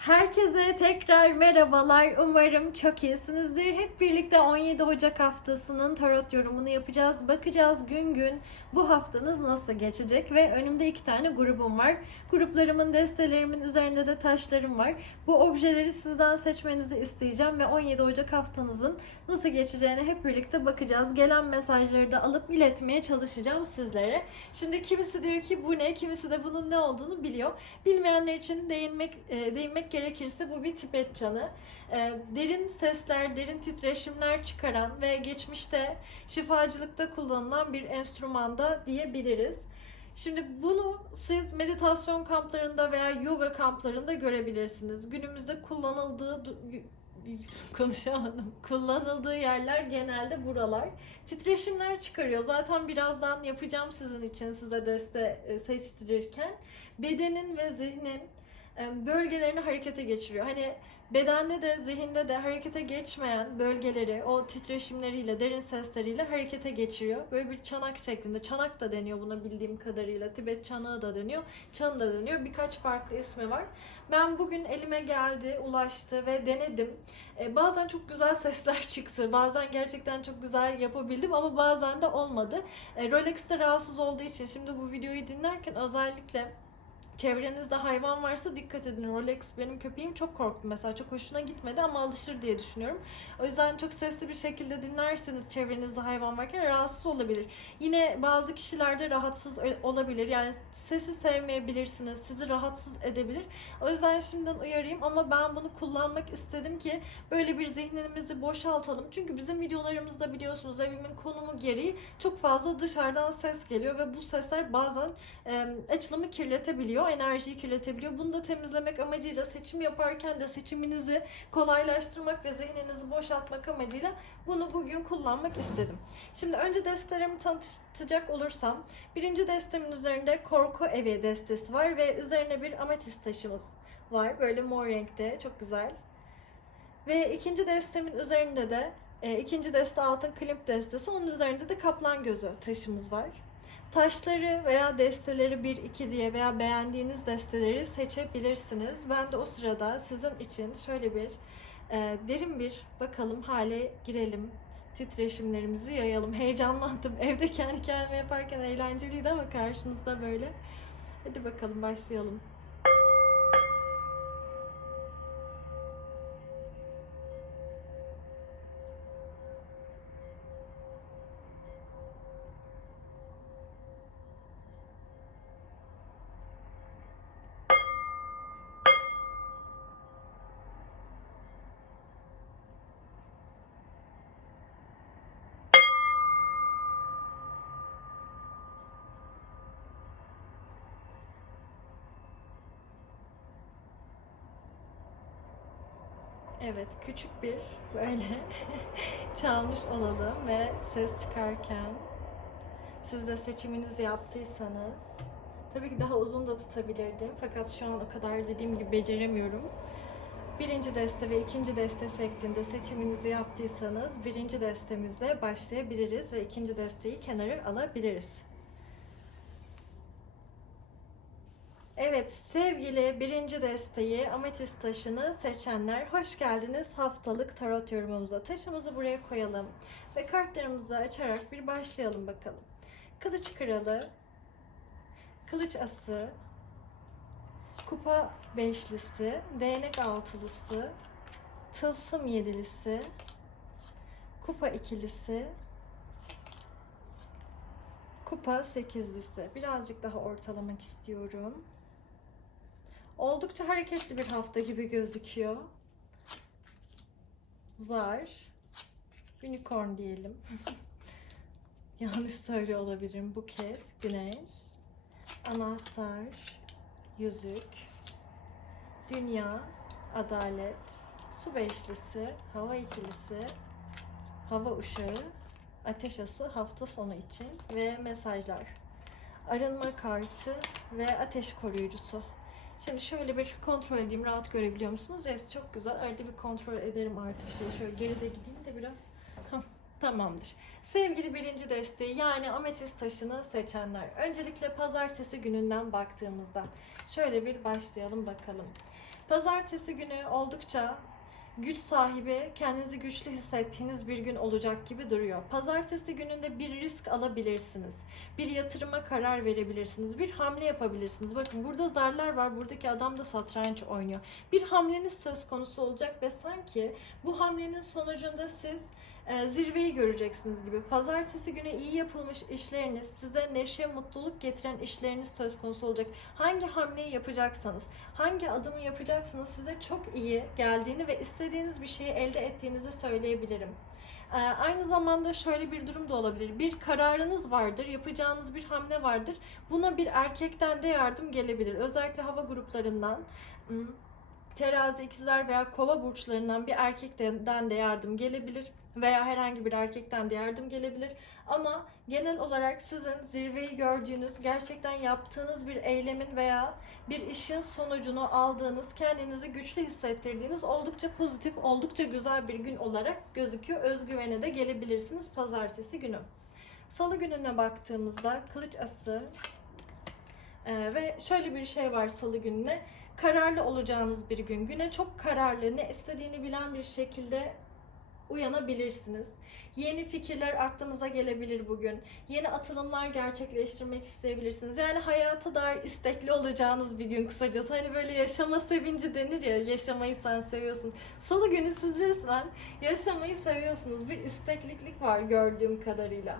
Herkese tekrar merhabalar. Umarım çok iyisinizdir. Hep birlikte 17 Ocak haftasının tarot yorumunu yapacağız. Bakacağız gün gün bu haftanız nasıl geçecek ve önümde iki tane grubum var. Gruplarımın, destelerimin üzerinde de taşlarım var. Bu objeleri sizden seçmenizi isteyeceğim ve 17 Ocak haftanızın nasıl geçeceğine hep birlikte bakacağız. Gelen mesajları da alıp iletmeye çalışacağım sizlere. Şimdi kimisi diyor ki bu ne, kimisi de bunun ne olduğunu biliyor. Bilmeyenler için değinmek e, gerekirse bu bir Tibet çanı. E, derin sesler, derin titreşimler çıkaran ve geçmişte şifacılıkta kullanılan bir enstrümanda diyebiliriz. Şimdi bunu siz meditasyon kamplarında veya yoga kamplarında görebilirsiniz. Günümüzde kullanıldığı konuşamadım. Kullanıldığı yerler genelde buralar. Titreşimler çıkarıyor. Zaten birazdan yapacağım sizin için size deste e, seçtirirken bedenin ve zihnin bölgelerini harekete geçiriyor. Hani bedende de zihinde de harekete geçmeyen bölgeleri o titreşimleriyle, derin sesleriyle harekete geçiriyor. Böyle bir çanak şeklinde. Çanak da deniyor buna bildiğim kadarıyla. Tibet çanağı da deniyor. Çanı da deniyor. Birkaç farklı ismi var. Ben bugün elime geldi, ulaştı ve denedim. E, bazen çok güzel sesler çıktı. Bazen gerçekten çok güzel yapabildim ama bazen de olmadı. E, Rolex'te rahatsız olduğu için şimdi bu videoyu dinlerken özellikle Çevrenizde hayvan varsa dikkat edin. Rolex benim köpeğim çok korktu mesela. Çok hoşuna gitmedi ama alışır diye düşünüyorum. O yüzden çok sesli bir şekilde dinlerseniz çevrenizde hayvan varken rahatsız olabilir. Yine bazı kişilerde rahatsız ö- olabilir. Yani sesi sevmeyebilirsiniz. Sizi rahatsız edebilir. O yüzden şimdiden uyarayım ama ben bunu kullanmak istedim ki böyle bir zihnimizi boşaltalım. Çünkü bizim videolarımızda biliyorsunuz evimin konumu gereği çok fazla dışarıdan ses geliyor ve bu sesler bazen e, açılımı kirletebiliyor, enerjiyi kirletebiliyor. Bunu da temizlemek amacıyla seçim yaparken de seçiminizi kolaylaştırmak ve zihninizi boşaltmak amacıyla bunu bugün kullanmak istedim. Şimdi önce destelerimi tanıtacak olursam, birinci destemin üzerinde korku evi destesi var ve üzerine bir ametist taşımız var. Böyle mor renkte, çok güzel. Ve ikinci destemin üzerinde de e, ikinci deste altın klimp destesi. Onun üzerinde de kaplan gözü taşımız var. Taşları veya desteleri 1 2 diye veya beğendiğiniz desteleri seçebilirsiniz. Ben de o sırada sizin için şöyle bir e, derin bir bakalım hale girelim. Titreşimlerimizi yayalım. Heyecanlandım. Evde kendi kendime yaparken eğlenceliydi ama karşınızda böyle. Hadi bakalım başlayalım. Evet, küçük bir böyle çalmış olalım ve ses çıkarken siz de seçiminizi yaptıysanız tabii ki daha uzun da tutabilirdim fakat şu an o kadar dediğim gibi beceremiyorum. Birinci deste ve ikinci deste şeklinde seçiminizi yaptıysanız birinci destemizle başlayabiliriz ve ikinci desteği kenara alabiliriz. Sevgili birinci desteği ametist taşını seçenler hoş geldiniz haftalık tarot yorumumuza. Taşımızı buraya koyalım ve kartlarımızı açarak bir başlayalım bakalım. Kılıç kralı, kılıç ası, kupa beşlisi, değnek altılısı, tılsım yedilisi, kupa ikilisi, kupa sekizlisi. Birazcık daha ortalamak istiyorum. Oldukça hareketli bir hafta gibi gözüküyor. Zar. Unicorn diyelim. Yanlış söylüyor olabilirim. Buket, güneş, anahtar, yüzük, dünya, adalet, su beşlisi, hava ikilisi, hava uşağı, ateş ası hafta sonu için ve mesajlar. Arınma kartı ve ateş koruyucusu. Şimdi şöyle bir kontrol edeyim. Rahat görebiliyor musunuz? Evet çok güzel. Arada bir kontrol ederim artık. Şey, şöyle geride gideyim de biraz. Tamamdır. Sevgili birinci desteği yani ametist taşını seçenler. Öncelikle pazartesi gününden baktığımızda şöyle bir başlayalım bakalım. Pazartesi günü oldukça güç sahibi, kendinizi güçlü hissettiğiniz bir gün olacak gibi duruyor. Pazartesi gününde bir risk alabilirsiniz. Bir yatırıma karar verebilirsiniz. Bir hamle yapabilirsiniz. Bakın burada zarlar var. Buradaki adam da satranç oynuyor. Bir hamleniz söz konusu olacak ve sanki bu hamlenin sonucunda siz zirveyi göreceksiniz gibi. Pazartesi günü iyi yapılmış işleriniz, size neşe, mutluluk getiren işleriniz söz konusu olacak. Hangi hamleyi yapacaksanız, hangi adımı yapacaksanız size çok iyi geldiğini ve istediğiniz bir şeyi elde ettiğinizi söyleyebilirim. Ee, Aynı zamanda şöyle bir durum da olabilir. Bir kararınız vardır, yapacağınız bir hamle vardır. Buna bir erkekten de yardım gelebilir. Özellikle hava gruplarından, hmm, terazi, ikizler veya kova burçlarından bir erkekten de yardım gelebilir veya herhangi bir erkekten de yardım gelebilir. Ama genel olarak sizin zirveyi gördüğünüz, gerçekten yaptığınız bir eylemin veya bir işin sonucunu aldığınız, kendinizi güçlü hissettirdiğiniz oldukça pozitif, oldukça güzel bir gün olarak gözüküyor. Özgüvene de gelebilirsiniz pazartesi günü. Salı gününe baktığımızda kılıç ası ee, ve şöyle bir şey var salı gününe. Kararlı olacağınız bir gün. Güne çok kararlı, ne istediğini bilen bir şekilde uyanabilirsiniz. Yeni fikirler aklınıza gelebilir bugün. Yeni atılımlar gerçekleştirmek isteyebilirsiniz. Yani hayata dair istekli olacağınız bir gün kısacası. Hani böyle yaşama sevinci denir ya, yaşamayı sen seviyorsun. Salı günü siz resmen yaşamayı seviyorsunuz. Bir istekliklik var gördüğüm kadarıyla.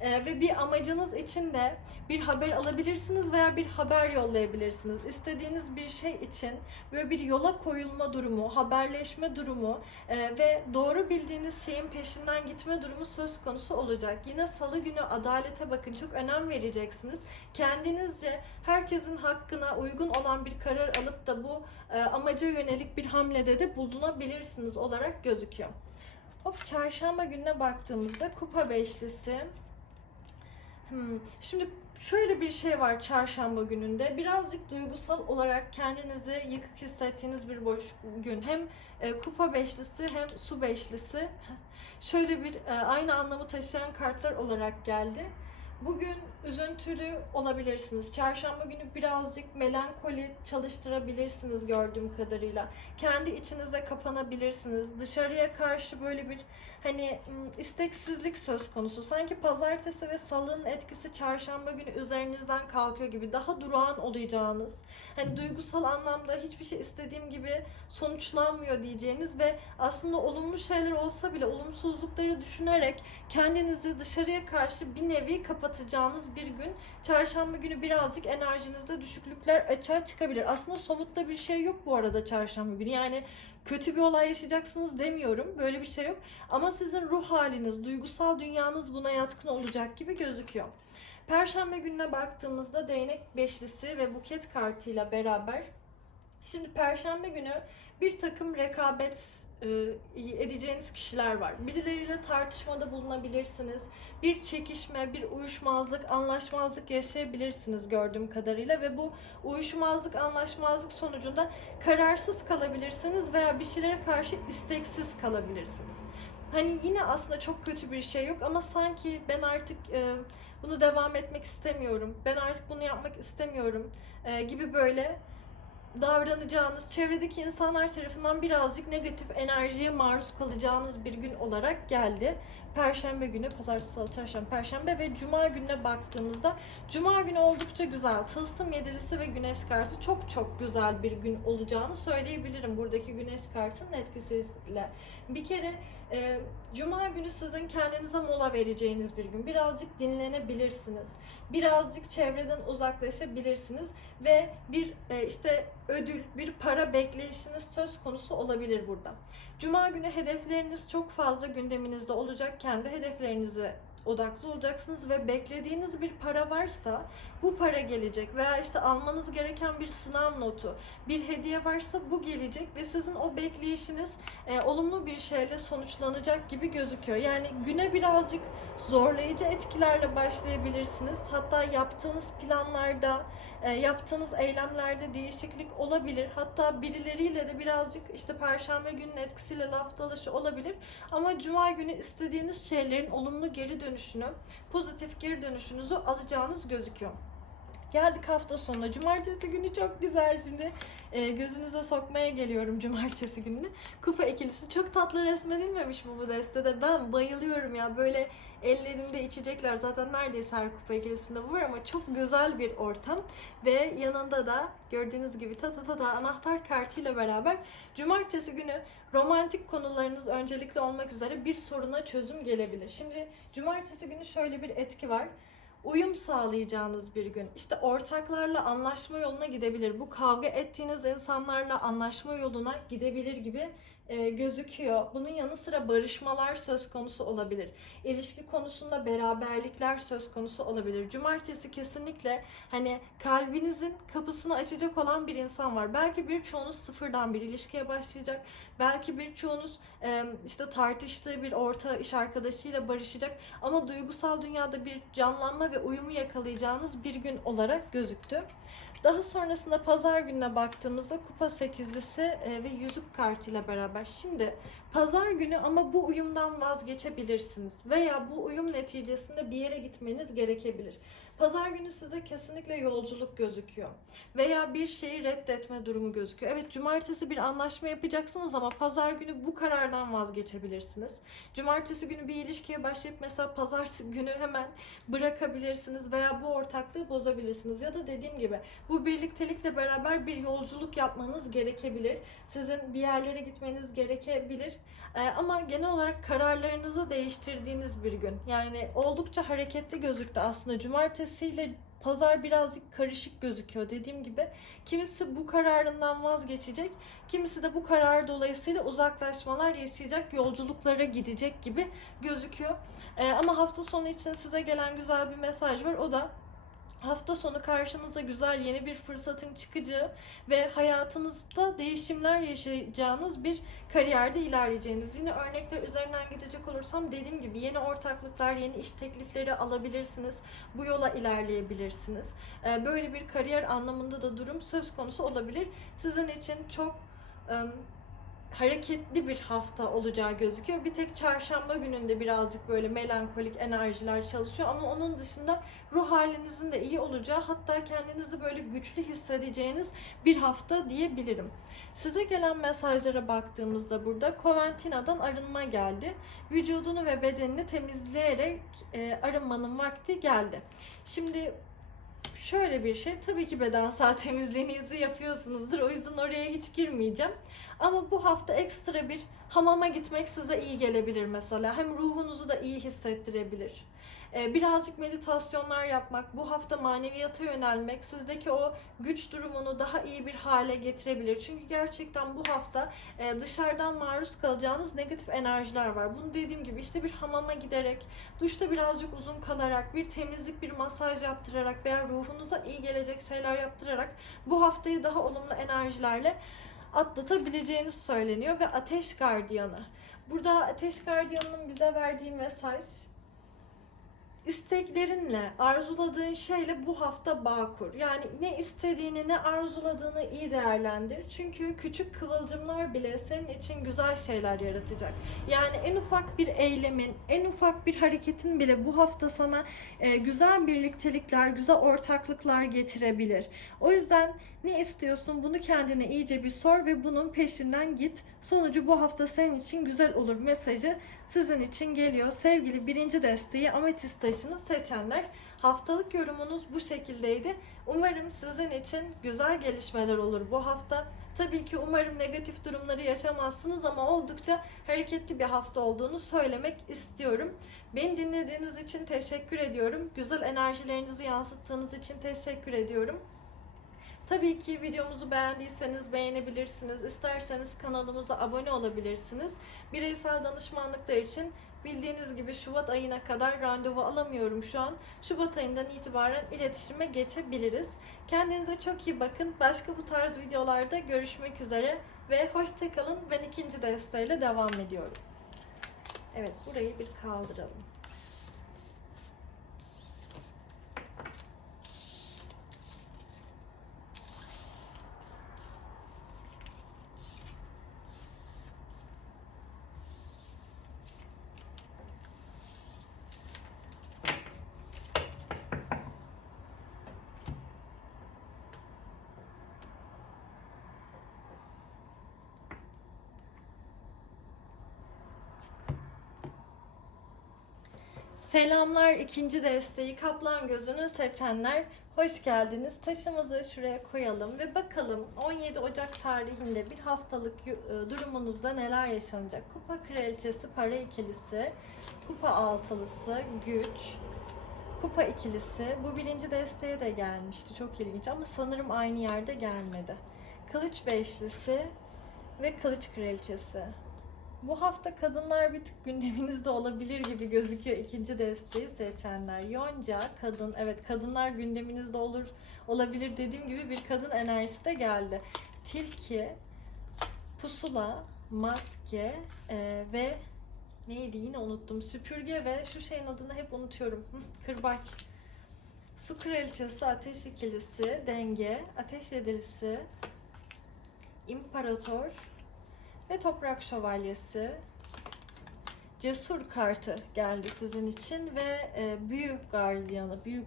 Ee, ve bir amacınız için de bir haber alabilirsiniz veya bir haber yollayabilirsiniz. İstediğiniz bir şey için böyle bir yola koyulma durumu, haberleşme durumu e, ve doğru bildiğiniz şeyin peşinden gitme durumu söz konusu olacak. Yine salı günü adalete bakın çok önem vereceksiniz. Kendinizce herkesin hakkına uygun olan bir karar alıp da bu e, amaca yönelik bir hamlede de bulunabilirsiniz olarak gözüküyor. Hop çarşamba gününe baktığımızda kupa beşlisi, Hmm. Şimdi şöyle bir şey var çarşamba gününde. Birazcık duygusal olarak kendinizi yıkık hissettiğiniz bir boş gün. Hem e, kupa beşlisi hem su beşlisi. Şöyle bir e, aynı anlamı taşıyan kartlar olarak geldi. Bugün üzüntülü olabilirsiniz. Çarşamba günü birazcık melankoli çalıştırabilirsiniz gördüğüm kadarıyla. Kendi içinize kapanabilirsiniz. Dışarıya karşı böyle bir hani isteksizlik söz konusu. Sanki pazartesi ve salının etkisi çarşamba günü üzerinizden kalkıyor gibi. Daha durağan olacağınız, hani duygusal anlamda hiçbir şey istediğim gibi sonuçlanmıyor diyeceğiniz ve aslında olumlu şeyler olsa bile olumsuzlukları düşünerek kendinizi dışarıya karşı bir nevi kapatacağınız bir gün. Çarşamba günü birazcık enerjinizde düşüklükler açığa çıkabilir. Aslında somutta bir şey yok bu arada çarşamba günü. Yani kötü bir olay yaşayacaksınız demiyorum. Böyle bir şey yok. Ama sizin ruh haliniz, duygusal dünyanız buna yatkın olacak gibi gözüküyor. Perşembe gününe baktığımızda değnek beşlisi ve buket kartıyla beraber Şimdi perşembe günü bir takım rekabet edeceğiniz kişiler var. Birileriyle tartışmada bulunabilirsiniz. Bir çekişme, bir uyuşmazlık, anlaşmazlık yaşayabilirsiniz gördüğüm kadarıyla ve bu uyuşmazlık, anlaşmazlık sonucunda kararsız kalabilirsiniz veya bir şeylere karşı isteksiz kalabilirsiniz. Hani yine aslında çok kötü bir şey yok ama sanki ben artık e, bunu devam etmek istemiyorum. Ben artık bunu yapmak istemiyorum e, gibi böyle davranacağınız, çevredeki insanlar tarafından birazcık negatif enerjiye maruz kalacağınız bir gün olarak geldi. Perşembe günü, pazartesi, salı, çarşamba, perşembe ve cuma gününe baktığımızda cuma günü oldukça güzel. Tılsım yedilisi ve güneş kartı çok çok güzel bir gün olacağını söyleyebilirim buradaki güneş kartının etkisiyle. Bir kere e, cuma günü sizin kendinize mola vereceğiniz bir gün. Birazcık dinlenebilirsiniz. Birazcık çevreden uzaklaşabilirsiniz ve bir e, işte ödül, bir para bekleyişiniz söz konusu olabilir burada. Cuma günü hedefleriniz çok fazla gündeminizde olacak. Kendi hedeflerinize odaklı olacaksınız ve beklediğiniz bir para varsa bu para gelecek veya işte almanız gereken bir sınav notu, bir hediye varsa bu gelecek ve sizin o bekleyişiniz e, olumlu bir şeyle sonuçlanacak gibi gözüküyor. Yani güne birazcık zorlayıcı etkilerle başlayabilirsiniz. Hatta yaptığınız planlarda, e, yaptığınız eylemlerde değişiklik olabilir. Hatta birileriyle de birazcık işte perşembe günün etkisiyle laf dalaşı olabilir. Ama cuma günü istediğiniz şeylerin olumlu geri dönüşünü, pozitif geri dönüşünüzü alacağınız gözüküyor. Geldik hafta sonuna. Cumartesi günü çok güzel şimdi. e, gözünüze sokmaya geliyorum cumartesi gününü. Kupa ikilisi çok tatlı resmedilmemiş mi bu destede? Ben bayılıyorum ya. Böyle ellerinde içecekler. Zaten neredeyse her kupa ikilisinde bu var ama çok güzel bir ortam. Ve yanında da gördüğünüz gibi ta ta ta ta anahtar kartıyla beraber cumartesi günü romantik konularınız öncelikli olmak üzere bir soruna çözüm gelebilir. Şimdi cumartesi günü şöyle bir etki var uyum sağlayacağınız bir gün. İşte ortaklarla anlaşma yoluna gidebilir. Bu kavga ettiğiniz insanlarla anlaşma yoluna gidebilir gibi e, gözüküyor. Bunun yanı sıra barışmalar söz konusu olabilir. İlişki konusunda beraberlikler söz konusu olabilir. Cumartesi kesinlikle hani kalbinizin kapısını açacak olan bir insan var. Belki birçoğunuz sıfırdan bir ilişkiye başlayacak. Belki birçoğunuz e, işte tartıştığı bir orta iş arkadaşıyla barışacak. Ama duygusal dünyada bir canlanma ve uyumu yakalayacağınız bir gün olarak gözüktü. Daha sonrasında pazar gününe baktığımızda kupa sekizlisi e, ve yüzük kartıyla beraber. Şimdi pazar günü ama bu uyumdan vazgeçebilirsiniz veya bu uyum neticesinde bir yere gitmeniz gerekebilir. Pazar günü size kesinlikle yolculuk gözüküyor veya bir şeyi reddetme durumu gözüküyor. Evet cumartesi bir anlaşma yapacaksınız ama pazar günü bu karardan vazgeçebilirsiniz. Cumartesi günü bir ilişkiye başlayıp mesela pazar günü hemen bırakabilirsiniz veya bu ortaklığı bozabilirsiniz. Ya da dediğim gibi bu birliktelikle beraber bir yolculuk yapmanız gerekebilir. Sizin bir yerlere gitmeniz gerekebilir. Ee, ama genel olarak kararlarınızı değiştirdiğiniz bir gün. Yani oldukça hareketli gözüktü aslında. Cumartesiyle pazar birazcık karışık gözüküyor dediğim gibi. Kimisi bu kararından vazgeçecek, kimisi de bu karar dolayısıyla uzaklaşmalar yaşayacak, yolculuklara gidecek gibi gözüküyor. Ee, ama hafta sonu için size gelen güzel bir mesaj var. O da hafta sonu karşınıza güzel yeni bir fırsatın çıkacağı ve hayatınızda değişimler yaşayacağınız bir kariyerde ilerleyeceğiniz. Yine örnekler üzerinden gidecek olursam dediğim gibi yeni ortaklıklar, yeni iş teklifleri alabilirsiniz. Bu yola ilerleyebilirsiniz. Ee, Böyle bir kariyer anlamında da durum söz konusu olabilir. Sizin için çok hareketli bir hafta olacağı gözüküyor. Bir tek çarşamba gününde birazcık böyle melankolik enerjiler çalışıyor ama onun dışında ruh halinizin de iyi olacağı hatta kendinizi böyle güçlü hissedeceğiniz bir hafta diyebilirim. Size gelen mesajlara baktığımızda burada Coventina'dan arınma geldi. Vücudunu ve bedenini temizleyerek e, arınmanın vakti geldi. Şimdi şöyle bir şey tabii ki bedensel temizliğinizi yapıyorsunuzdur. O yüzden oraya hiç girmeyeceğim. Ama bu hafta ekstra bir hamama gitmek size iyi gelebilir mesela. Hem ruhunuzu da iyi hissettirebilir. Ee, Birazcık meditasyonlar yapmak, bu hafta maneviyata yönelmek sizdeki o güç durumunu daha iyi bir hale getirebilir. Çünkü gerçekten bu hafta e, dışarıdan maruz kalacağınız negatif enerjiler var. Bunu dediğim gibi işte bir hamama giderek, duşta birazcık uzun kalarak, bir temizlik, bir masaj yaptırarak veya ruhunuza iyi gelecek şeyler yaptırarak bu haftayı daha olumlu enerjilerle atlatabileceğiniz söyleniyor ve ateş gardiyanı. Burada ateş gardiyanının bize verdiği mesaj isteklerinle, arzuladığın şeyle bu hafta bağ kur. Yani ne istediğini, ne arzuladığını iyi değerlendir. Çünkü küçük kıvılcımlar bile senin için güzel şeyler yaratacak. Yani en ufak bir eylemin, en ufak bir hareketin bile bu hafta sana e, güzel birliktelikler, güzel ortaklıklar getirebilir. O yüzden ne istiyorsun bunu kendine iyice bir sor ve bunun peşinden git. Sonucu bu hafta senin için güzel olur mesajı sizin için geliyor. Sevgili birinci desteği ametist taşını seçenler haftalık yorumunuz bu şekildeydi. Umarım sizin için güzel gelişmeler olur bu hafta. Tabii ki umarım negatif durumları yaşamazsınız ama oldukça hareketli bir hafta olduğunu söylemek istiyorum. Beni dinlediğiniz için teşekkür ediyorum. Güzel enerjilerinizi yansıttığınız için teşekkür ediyorum. Tabii ki videomuzu beğendiyseniz beğenebilirsiniz. İsterseniz kanalımıza abone olabilirsiniz. Bireysel danışmanlıklar için bildiğiniz gibi Şubat ayına kadar randevu alamıyorum şu an. Şubat ayından itibaren iletişime geçebiliriz. Kendinize çok iyi bakın. Başka bu tarz videolarda görüşmek üzere ve hoşçakalın. Ben ikinci desteğiyle devam ediyorum. Evet burayı bir kaldıralım. Selamlar ikinci desteği Kaplan Gözü'nü seçenler. Hoş geldiniz. Taşımızı şuraya koyalım ve bakalım 17 Ocak tarihinde bir haftalık e, durumunuzda neler yaşanacak? Kupa Kraliçesi, Para ikilisi, Kupa Altılısı, Güç, Kupa ikilisi. Bu birinci desteğe de gelmişti. Çok ilginç ama sanırım aynı yerde gelmedi. Kılıç Beşlisi ve Kılıç Kraliçesi. Bu hafta kadınlar bir tık gündeminizde olabilir gibi gözüküyor ikinci desteği seçenler. Yonca, kadın, evet kadınlar gündeminizde olur olabilir dediğim gibi bir kadın enerjisi de geldi. Tilki, pusula, maske e, ve neydi yine unuttum. Süpürge ve şu şeyin adını hep unutuyorum. Hı, kırbaç. Su kraliçesi, ateş ikilisi, denge, ateş yedilisi, imparator, ve Toprak Şövalyesi. Cesur kartı geldi sizin için ve e, büyü gardiyanı, büyük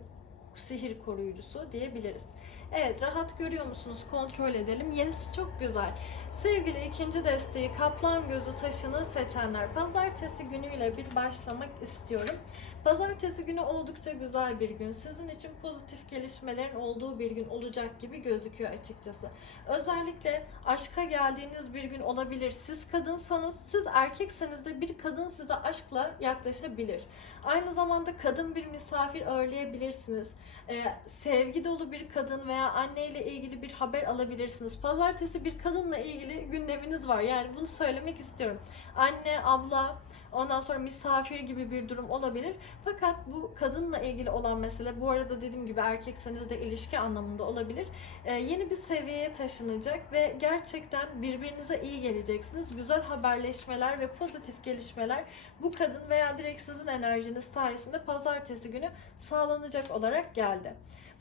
sihir koruyucusu diyebiliriz. Evet rahat görüyor musunuz? Kontrol edelim. Yes çok güzel. Sevgili ikinci desteği Kaplan Gözü taşını seçenler pazartesi günüyle bir başlamak istiyorum. Pazartesi günü oldukça güzel bir gün. Sizin için pozitif gelişmelerin olduğu bir gün olacak gibi gözüküyor açıkçası. Özellikle aşka geldiğiniz bir gün olabilir. Siz kadınsanız, siz erkekseniz de bir kadın size aşkla yaklaşabilir. Aynı zamanda kadın bir misafir ağırlayabilirsiniz. Ee, sevgi dolu bir kadın veya anneyle ilgili bir haber alabilirsiniz. Pazartesi bir kadınla ilgili gündeminiz var. Yani bunu söylemek istiyorum. Anne, abla, Ondan sonra misafir gibi bir durum olabilir. Fakat bu kadınla ilgili olan mesele bu arada dediğim gibi erkekseniz de ilişki anlamında olabilir. Ee, yeni bir seviyeye taşınacak ve gerçekten birbirinize iyi geleceksiniz. Güzel haberleşmeler ve pozitif gelişmeler bu kadın veya direkt sizin enerjiniz sayesinde pazartesi günü sağlanacak olarak geldi.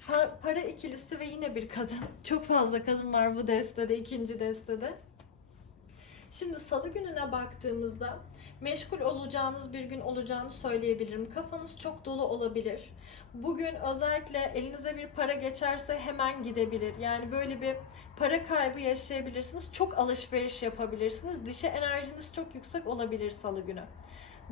Pa- para ikilisi ve yine bir kadın. Çok fazla kadın var bu destede, ikinci destede. Şimdi salı gününe baktığımızda meşgul olacağınız bir gün olacağını söyleyebilirim. Kafanız çok dolu olabilir. Bugün özellikle elinize bir para geçerse hemen gidebilir. Yani böyle bir para kaybı yaşayabilirsiniz. Çok alışveriş yapabilirsiniz. Dişi enerjiniz çok yüksek olabilir salı günü.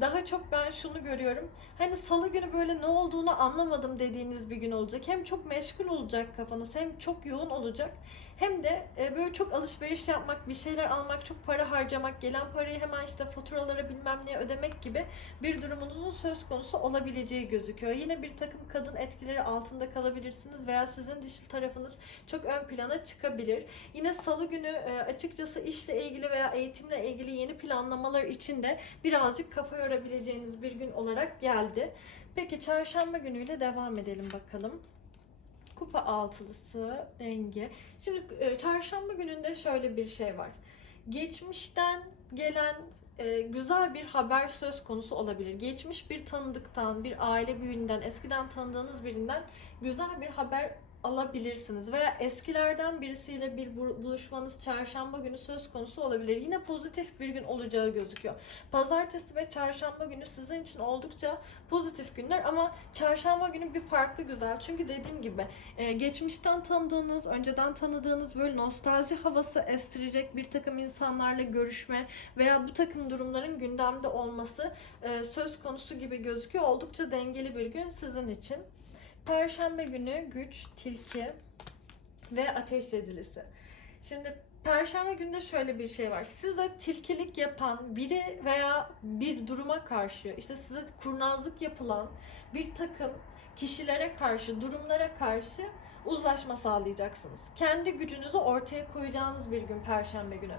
Daha çok ben şunu görüyorum. Hani salı günü böyle ne olduğunu anlamadım dediğiniz bir gün olacak. Hem çok meşgul olacak kafanız hem çok yoğun olacak. Hem de e, böyle çok alışveriş yapmak, bir şeyler almak, çok para harcamak, gelen parayı hemen işte faturalara bilmem neye ödemek gibi bir durumunuzun söz konusu olabileceği gözüküyor. Yine bir takım kadın etkileri altında kalabilirsiniz veya sizin dişil tarafınız çok ön plana çıkabilir. Yine salı günü e, açıkçası işle ilgili veya eğitimle ilgili yeni planlamalar için de birazcık kafa yorabileceğiniz bir gün olarak geldi. Peki çarşamba günüyle devam edelim bakalım. Kupa altılısı, denge. Şimdi e, çarşamba gününde şöyle bir şey var. Geçmişten gelen e, güzel bir haber söz konusu olabilir. Geçmiş bir tanıdıktan, bir aile büyüğünden, eskiden tanıdığınız birinden güzel bir haber alabilirsiniz veya eskilerden birisiyle bir bu- buluşmanız çarşamba günü söz konusu olabilir. Yine pozitif bir gün olacağı gözüküyor. Pazartesi ve çarşamba günü sizin için oldukça pozitif günler ama çarşamba günü bir farklı güzel. Çünkü dediğim gibi e, geçmişten tanıdığınız, önceden tanıdığınız böyle nostalji havası estirecek bir takım insanlarla görüşme veya bu takım durumların gündemde olması e, söz konusu gibi gözüküyor. Oldukça dengeli bir gün sizin için. Perşembe günü güç, tilki ve ateş yedilisi. Şimdi Perşembe günde şöyle bir şey var. Size tilkilik yapan biri veya bir duruma karşı işte size kurnazlık yapılan bir takım kişilere karşı, durumlara karşı uzlaşma sağlayacaksınız. Kendi gücünüzü ortaya koyacağınız bir gün Perşembe günü.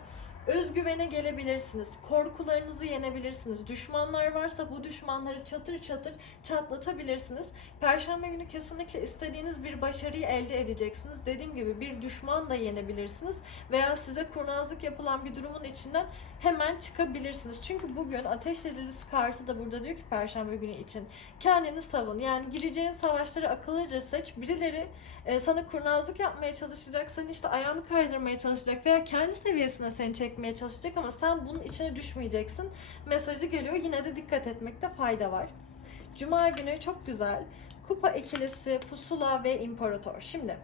Özgüvene gelebilirsiniz. Korkularınızı yenebilirsiniz. Düşmanlar varsa bu düşmanları çatır çatır çatlatabilirsiniz. Perşembe günü kesinlikle istediğiniz bir başarıyı elde edeceksiniz. Dediğim gibi bir düşman da yenebilirsiniz veya size kurnazlık yapılan bir durumun içinden hemen çıkabilirsiniz. Çünkü bugün ateş edilisi kartı da burada diyor ki perşembe günü için kendini savun. Yani gireceğin savaşları akıllıca seç. Birileri e, sana kurnazlık yapmaya çalışacak, senin işte ayağını kaydırmaya çalışacak veya kendi seviyesine seni çekmeye çalışacak ama sen bunun içine düşmeyeceksin. Mesajı geliyor. Yine de dikkat etmekte fayda var. Cuma günü çok güzel. Kupa ikilisi, pusula ve imparator. Şimdi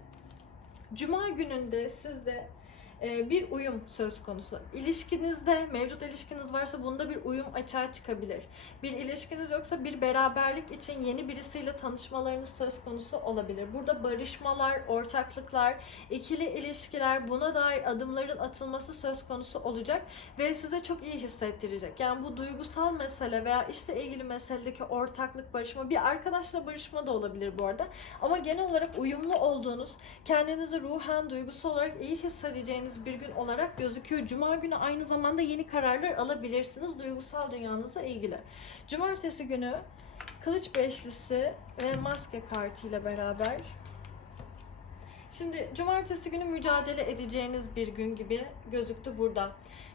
Cuma gününde sizde bir uyum söz konusu. İlişkinizde, mevcut ilişkiniz varsa bunda bir uyum açığa çıkabilir. Bir ilişkiniz yoksa bir beraberlik için yeni birisiyle tanışmalarınız söz konusu olabilir. Burada barışmalar, ortaklıklar, ikili ilişkiler, buna dair adımların atılması söz konusu olacak ve size çok iyi hissettirecek. Yani bu duygusal mesele veya işte ilgili meseledeki ortaklık, barışma, bir arkadaşla barışma da olabilir bu arada. Ama genel olarak uyumlu olduğunuz, kendinizi ruhen, duygusal olarak iyi hissedeceğiniz bir gün olarak gözüküyor. Cuma günü aynı zamanda yeni kararlar alabilirsiniz duygusal dünyanızla ilgili. Cumartesi günü kılıç beşlisi ve maske kartıyla beraber Şimdi cumartesi günü mücadele edeceğiniz bir gün gibi gözüktü burada.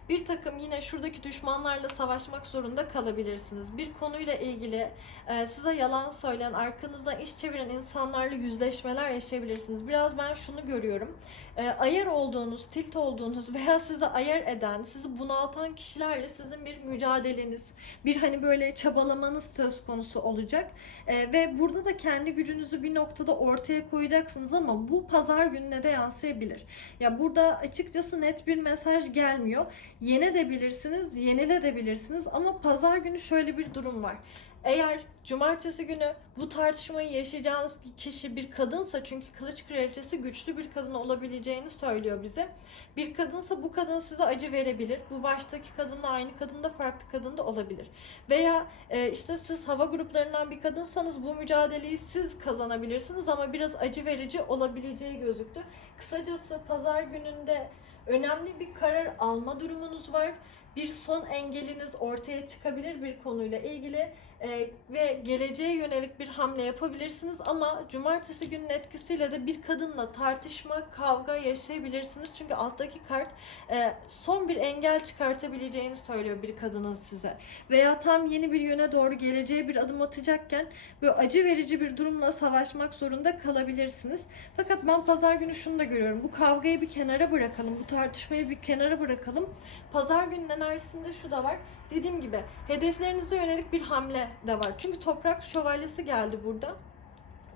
Bir takım yine şuradaki düşmanlarla savaşmak zorunda kalabilirsiniz. Bir konuyla ilgili e, size yalan söyleyen, arkanızda iş çeviren insanlarla yüzleşmeler yaşayabilirsiniz. Biraz ben şunu görüyorum. E, ayar olduğunuz, tilt olduğunuz veya sizi ayar eden, sizi bunaltan kişilerle sizin bir mücadeleniz, bir hani böyle çabalamanız söz konusu olacak. E, ve burada da kendi gücünüzü bir noktada ortaya koyacaksınız ama bu pazar gününe de yansıyabilir. Ya burada açıkçası net bir mesaj gelmiyor. Yenebilirsiniz, yenilebilirsiniz ama pazar günü şöyle bir durum var. Eğer cumartesi günü bu tartışmayı yaşayacağınız kişi bir kadınsa çünkü kılıç kraliçesi güçlü bir kadın olabileceğini söylüyor bize. Bir kadınsa bu kadın size acı verebilir. Bu baştaki kadınla aynı kadında farklı kadında olabilir. Veya e, işte siz hava gruplarından bir kadınsanız bu mücadeleyi siz kazanabilirsiniz ama biraz acı verici olabileceği gözüktü. Kısacası pazar gününde önemli bir karar alma durumunuz var. Bir son engeliniz ortaya çıkabilir bir konuyla ilgili e, ve geleceğe yönelik bir hamle yapabilirsiniz ama cumartesi günün etkisiyle de bir kadınla tartışma, kavga yaşayabilirsiniz. Çünkü alttaki kart e, son bir engel çıkartabileceğini söylüyor bir kadının size. Veya tam yeni bir yöne doğru geleceğe bir adım atacakken böyle acı verici bir durumla savaşmak zorunda kalabilirsiniz. Fakat ben pazar günü şunu da görüyorum. Bu kavgayı bir kenara bırakalım, bu tartışmayı bir kenara bırakalım. Pazar günün enerjisinde şu da var. Dediğim gibi hedeflerinize yönelik bir hamle de var. Çünkü toprak şövalyesi geldi burada.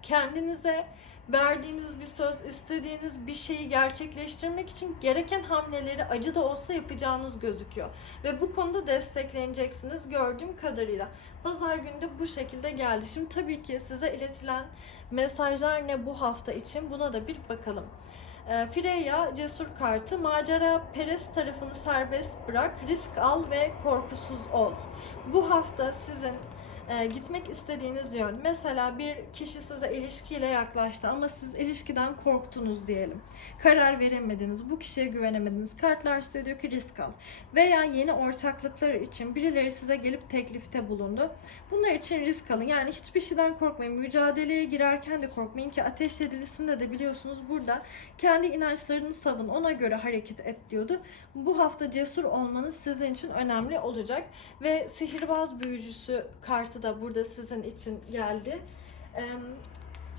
Kendinize verdiğiniz bir söz, istediğiniz bir şeyi gerçekleştirmek için gereken hamleleri acı da olsa yapacağınız gözüküyor. Ve bu konuda destekleneceksiniz gördüğüm kadarıyla. Pazar günü de bu şekilde geldi. Şimdi tabii ki size iletilen mesajlar ne bu hafta için buna da bir bakalım. E, Freya cesur kartı macera Peres tarafını serbest bırak, risk al ve korkusuz ol. Bu hafta sizin e, gitmek istediğiniz yön. Mesela bir kişi size ilişkiyle yaklaştı ama siz ilişkiden korktunuz diyelim. Karar veremediniz, bu kişiye güvenemediniz. Kartlar size diyor ki risk al. Veya yeni ortaklıklar için birileri size gelip teklifte bulundu. Bunlar için risk alın. Yani hiçbir şeyden korkmayın. Mücadeleye girerken de korkmayın ki ateş yedilisinde de biliyorsunuz burada kendi inançlarını savun. Ona göre hareket et diyordu. Bu hafta cesur olmanız sizin için önemli olacak. Ve sihirbaz büyücüsü kartı da burada sizin için geldi.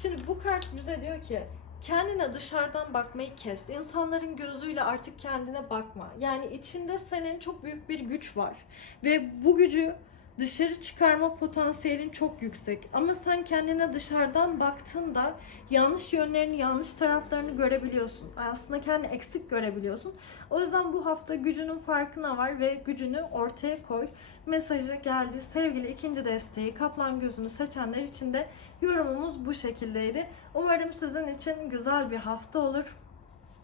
Şimdi bu kart bize diyor ki kendine dışarıdan bakmayı kes. İnsanların gözüyle artık kendine bakma. Yani içinde senin çok büyük bir güç var. Ve bu gücü dışarı çıkarma potansiyelin çok yüksek. Ama sen kendine dışarıdan baktığında yanlış yönlerini, yanlış taraflarını görebiliyorsun. Aslında kendini eksik görebiliyorsun. O yüzden bu hafta gücünün farkına var ve gücünü ortaya koy. Mesajı geldi. Sevgili ikinci desteği Kaplan Gözünü seçenler için de yorumumuz bu şekildeydi. Umarım sizin için güzel bir hafta olur.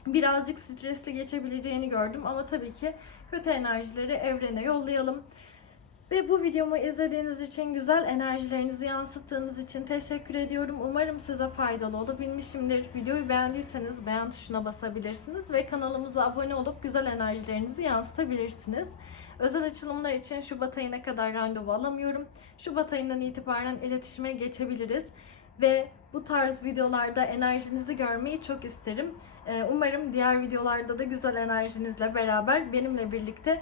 Birazcık stresli geçebileceğini gördüm ama tabii ki kötü enerjileri evrene yollayalım. Ve bu videomu izlediğiniz için, güzel enerjilerinizi yansıttığınız için teşekkür ediyorum. Umarım size faydalı olabilmişimdir. Videoyu beğendiyseniz beğen tuşuna basabilirsiniz ve kanalımıza abone olup güzel enerjilerinizi yansıtabilirsiniz. Özel açılımlar için Şubat ayına kadar randevu alamıyorum. Şubat ayından itibaren iletişime geçebiliriz. Ve bu tarz videolarda enerjinizi görmeyi çok isterim. Ee, Umarım diğer videolarda da güzel enerjinizle beraber benimle birlikte